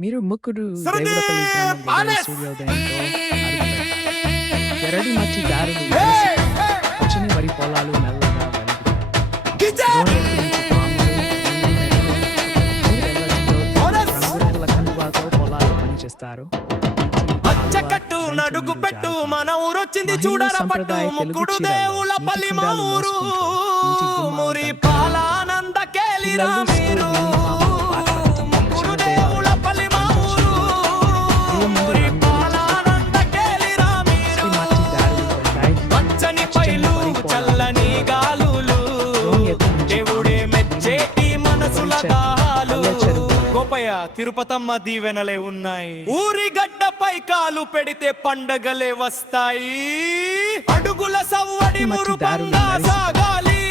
మీరు ముగ్గురు దేవులపల్లి గ్రామం దగ్గర సూర్యోదయంతో అడుగుపెట్టారు. ఎర్రటి మట్టి దారులు పచ్చని వరి పొలాలు మెల్లగా రంగురంగుల కండువాతో పొలాలు పనిచేస్తారు. అచ్చకట్టు నడుగు పెట్టు మన ఊరొచ్చింది చూడరా పట్టు ముక్కుడు దేవుల పల్లి మా ఊరు మురి పాలానంద కేలిరా మీరు ముక్కుడు దేవుల పల్లి మా ఊరు మురి పాలానంద కేలిరా మీరు పచ్చని పైలు చల్లని గాలులు దేవుడే మెచ్చేటి మనసుల గాలు గోపయ్య తిరుపతమ్మ దీవెనలే ఉన్నాయి. ఊరి గడ్డపై కాలు పెడితే పండగలే వస్తాయి. అడుగుల సవ్వడి మురుపంగా సాగాలి.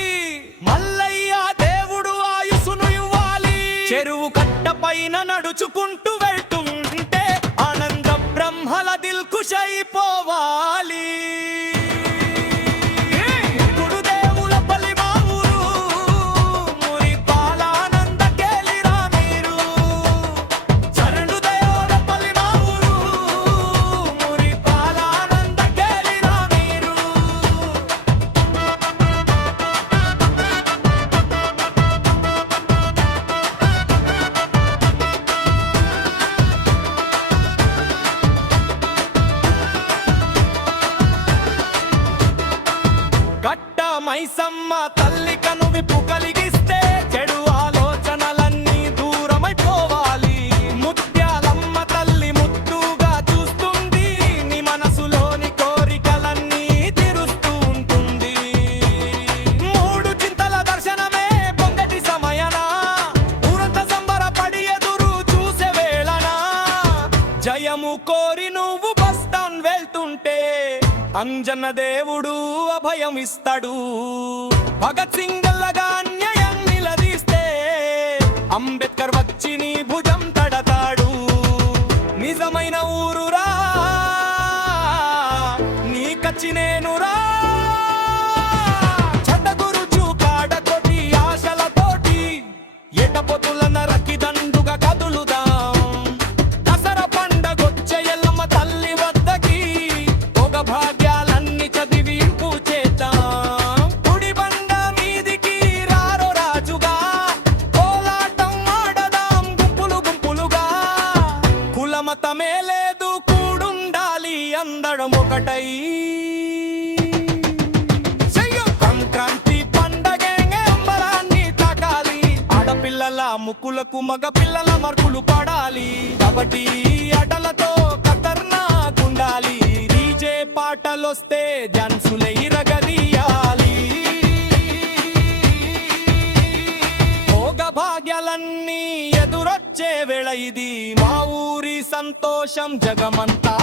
మల్లయ్య దేవుడు ఆయుసును ఇవ్వాలి. చెరువు కట్ట పైన నడుచుకుంటూ వెళ్తుంటే ఆనంద బ్రహ్మల దిల్కుషైపోవాలి. మైసమ్మ తల్లి కనువిప్పు కలిగిస్తే చెడు ఆలోచనలన్నీ దూరమైపోవాలి. ముత్యాలమ్మ తల్లి ముద్దుగా చూస్తుంది. నీ మనసులోని కోరికలన్నీ తీరుస్తూ ఉంటుంది. మూడు చింతల దర్శనమే పొందటి సమయనా ఊరంతా సంబరపడి ఎదురు చూసే వేళనా జయము కోరి నువ్వు బస్ స్టాండ్ వెళ్తుంటే అంజన్న దేవుడు అభయం ఇస్తాడు. భగత్ సింగ్ గల్లగా అన్యాయం నిలదీస్తే అంబేద్కర్ వచ్చి నీ భుజం తడతాడు. నిజమైన ఊరురా నీ కచ్చి నేనురా చెడ్డగురు చూకాడతోటి ఆశలతోటి ఎటపొతుల నరకి దండుగా కదులుదాం. దసరా పండగొచ్చే ఎల్లమ్మ తల్లి వద్దకి ఒక భాగ్య మతమే లేదు కూడుండాలి అందరం ఒకటై. సంక్రాంతి పండగే అంబరాన్ని తాకాలి. ఆడపిల్లల ముక్కులకు మగ పిల్లల మర్కులు పడాలి. కబడ్డీ ఆటలతో ఖతర్నాకుండాలి. డీజే పాటలొస్తే డాన్సులే ఇరగదీయాలి. భోగ భాగ్యాలన్నీ ఎదురొచ్చే వేళ ఇది. మా ఊరి సంతోషం జగమంతా